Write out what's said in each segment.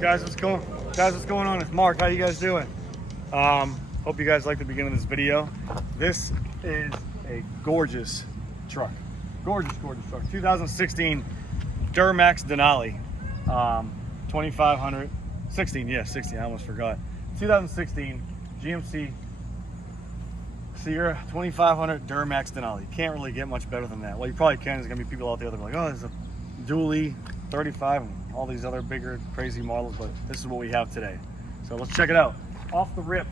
Guys, what's going on? It's Mark. How you guys doing? Hope you guys like the beginning of this video. This is a gorgeous truck. Gorgeous truck. 2016 DURAMAX Denali. 2500. 16, yeah, 16. I almost forgot. 2016 GMC Sierra 2500 DURAMAX Denali. You can't really get much better than that. Well, you probably can. There's gonna be people out there that are like, oh, there's a dually 35 and all these other bigger crazy models, but this is what we have today. So let's check it out. Off the rip,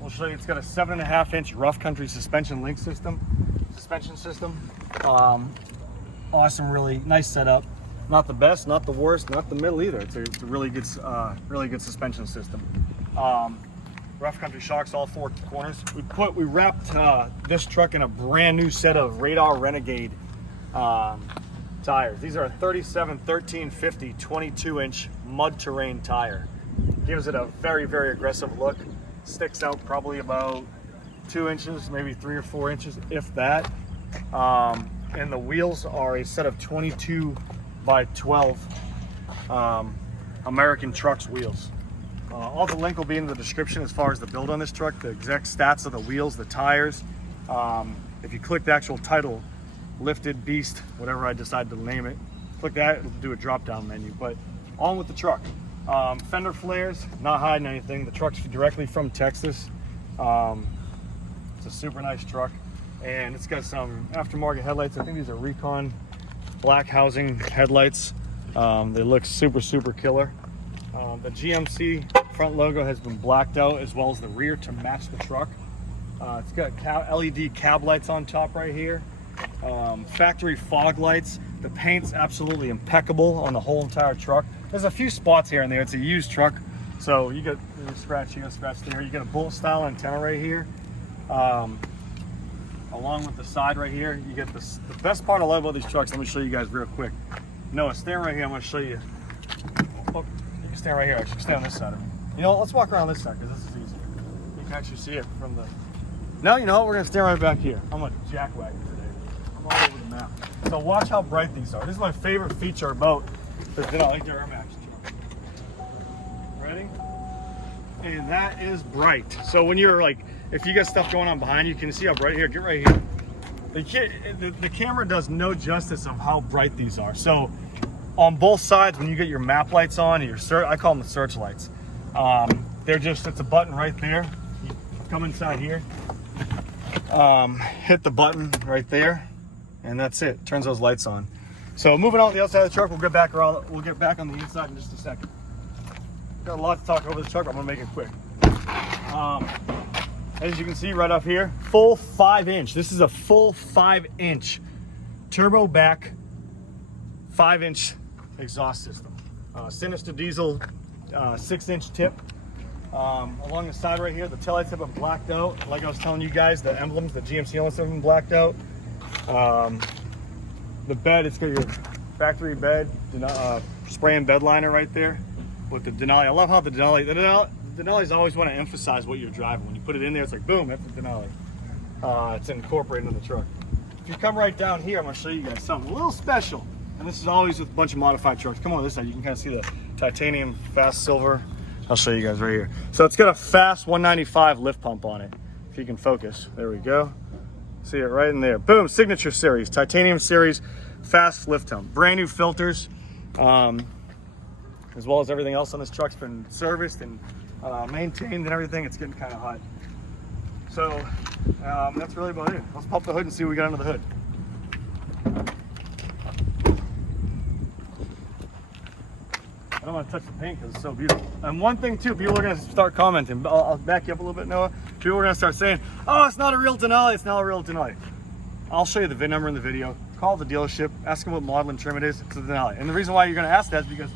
we'll show you it's got a 7.5-inch rough country suspension system. Awesome, really nice setup. Not the best, not the worst, not the middle either. It's a really good suspension system. Rough country shocks all four corners. We wrapped this truck in a brand new set of Radar Renegade tires. These are a 37 1350 22-inch mud terrain tire. Gives it a very aggressive look. Sticks out probably about 2 inches, maybe 3 or 4 inches, if that. And the wheels are a set of 22 by 12 American Truxx wheels. All the link will be in the description as far as the build on this truck, the exact stats of the wheels, the tires. If you click the actual title, Lifted Beast, whatever I decide to name it, click that, it'll do a drop down menu. But on with the truck. Fender flares, not hiding anything. The truck's directly from Texas. It's a super nice truck, and it's got some aftermarket headlights. I think these are Recon black housing headlights. They look super killer. The GMC front logo has been blacked out, as well as the rear to match the truck. It's got LED cab lights on top right here. Factory fog lights. The paint's absolutely impeccable on the whole entire truck. There's a few spots here and there. It's a used truck, so you get a scratch here, a scratch there. You get a bullet style antenna right here. Along with the side right here, you get this. The best part I love about these trucks, let me show you guys real quick. Noah, stand right here. I'm going to show you. Oh, you can stand right here. Actually, stay on this side of me. You know, let's walk around this side because this is easier. You can actually see it from the. No, you know what? We're going to stand right back here. I'm a jackwagon today. I'm all over the map. So watch how bright these are. This is my favorite feature about the Denali DURAMAX truck. Ready? And that is bright. So when you're like, if you got stuff going on behind you, can you see how bright here? Get right here. The camera does no justice of how bright these are. So on both sides, when you get your map lights on, your I call them the search lights. They're just, it's a button right there. You come inside here, hit the button right there, and that's it. Turns those lights on. So moving on to the outside of the truck, we'll get back around. We'll get back on the inside in just a second. Got a lot to talk over the truck. I'm gonna make it quick. As you can see right up here, full 5-inch. This is a full 5-inch turbo back, 5-inch exhaust system. Sinister diesel, 6-inch tip. Along the side right here, the taillights have been blacked out. Like I was telling you guys, the emblems, the GMC emblems have been blacked out. The bed, it's got your factory bed, spray and bed liner right there with the Denali. I love how the Denali's always want to emphasize what you're driving. When you put it in there, it's like, boom, that's the Denali. It's incorporated in the truck. If you come right down here, I'm going to show you guys something a little special. And this is always with a bunch of modified trucks. Come on this side, you can kind of see the titanium FASS silver. I'll show you guys right here. So it's got a FASS 195 lift pump on it. If you can focus, there we go. See it right in there. Boom, signature series, titanium series, FASS lift pump. Brand new filters, as well as everything else on this truck's been serviced and maintained and everything. It's getting kind of hot. So that's really about it. Let's pop the hood and see what we got under the hood. I don't want to touch the paint because it's so beautiful. And one thing too, people are going to start commenting. I'll back you up a little bit, Noah. People are going to start saying, oh, it's not a real Denali, it's not a real Denali. I'll show you the VIN number in the video. Call the dealership, ask them what model and trim it is. It's a Denali. And the reason why you're going to ask that is because,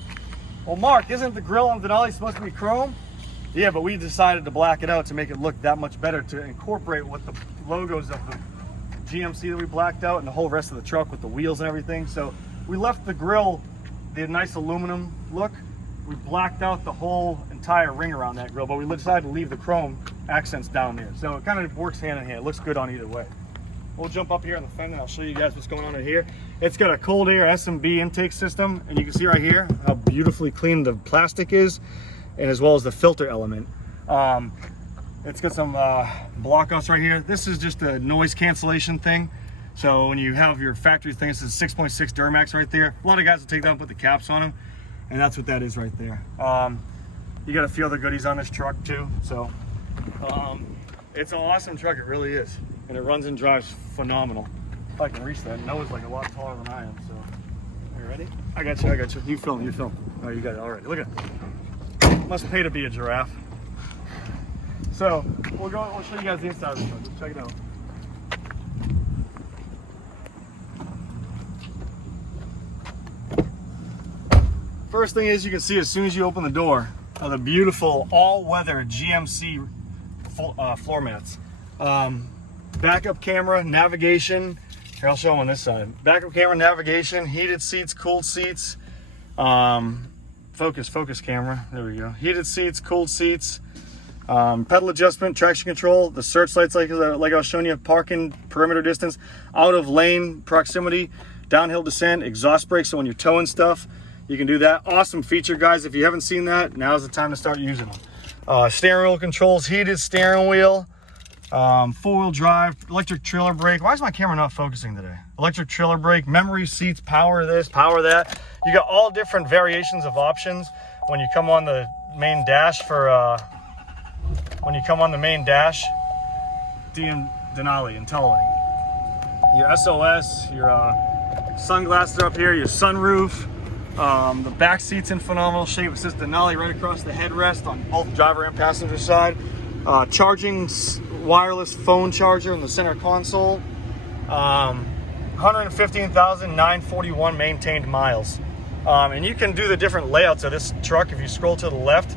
well, Mark, isn't the grill on Denali supposed to be chrome? Yeah, but we decided to black it out to make it look that much better, to incorporate what the logos of the GMC that we blacked out and the whole rest of the truck with the wheels and everything. So we left the grill the nice aluminum look. We blacked out the whole entire ring around that grill, but we decided to leave the chrome accents down there. So it kind of works hand in hand. It looks good on either way. We'll jump up here on the fender and I'll show you guys what's going on in here. It's got a cold air S&B intake system, and you can see right here how beautifully clean the plastic is, and as well as the filter element. It's got some block outs right here. This is just a noise cancellation thing. So when you have your factory thing, it's a 6.6 Duramax right there. A lot of guys will take that and put the caps on them, and that's what that is right there. You got a few other goodies on this truck too. So it's an awesome truck, it really is. And it runs and drives phenomenal. If I can reach that, Noah's like a lot taller than I am, so. Are you ready? I got you, I got you. You film, you film. Oh, you got it already. Look at it. Must pay to be a giraffe. So we'll show you guys the inside of the truck. Let's check it out. First thing is, you can see as soon as you open the door are the beautiful all-weather GMC floor mats. Backup camera, navigation. Here, I'll show them on this side. Backup camera, navigation, heated seats, cooled seats. Focus camera. There we go. Heated seats, cooled seats. Pedal adjustment, traction control. The search lights, like I was showing you, parking, perimeter distance, out of lane proximity, downhill descent, exhaust brakes. So when you're towing stuff, you can do that. Awesome feature, guys. If you haven't seen that, now's the time to start using them. Steering wheel controls, heated steering wheel, four-wheel drive, electric trailer brake. Why is my camera not focusing today? Electric trailer brake, memory seats, power this, power that. You got all different variations of options when you come on the main dash DM Denali and Telling. Your SOS, your Sunglasses are up here, your sunroof. The back seat's in phenomenal shape. It says Denali right across the headrest on both driver and passenger side. Charging wireless phone charger in the center console. 115,941 maintained miles. And you can do the different layouts of this truck. If you scroll to the left,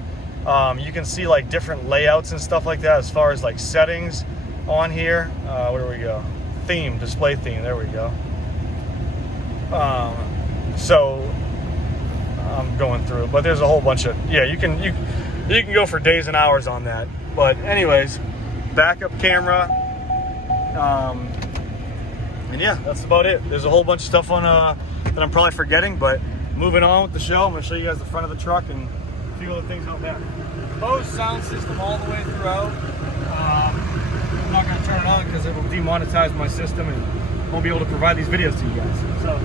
you can see like different layouts and stuff like that as far as like settings on here. Where do we go? Theme, display theme, there we go. So I'm going through it, but there's a whole bunch of, yeah, you can go for days and hours on that. But anyways, backup camera, and yeah, that's about it. There's a whole bunch of stuff on that I'm probably forgetting, but moving on with the show, I'm going to show you guys the front of the truck and a few other things out back. Bose sound system all the way throughout. I'm not going to turn it on because it will demonetize my system and won't be able to provide these videos to you guys. So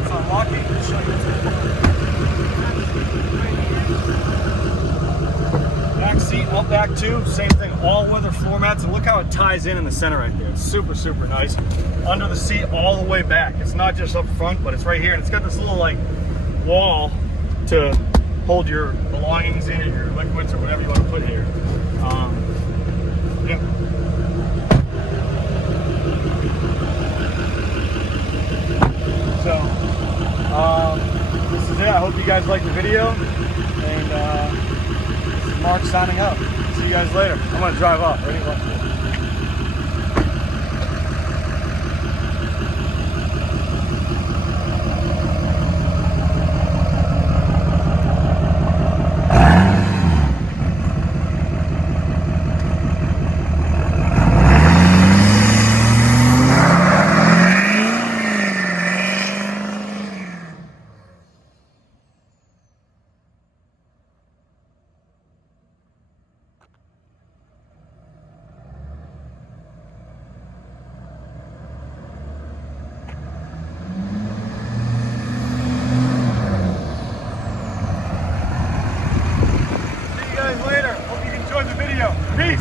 it's unlocking. I'll show you. Back seat, up back too, same thing, all weather floor mats, and look how it ties in the center right there. It's super, super nice. Under the seat all the way back. It's not just up front, but it's right here, and it's got this little like wall to hold your belongings in, or your liquids, or whatever you want to put here. Yeah. So, this is it. I hope you guys liked the video, and this is Mark signing up. See you guys later. I'm going to drive off. Ready? Later. Hope you enjoyed the video. Peace.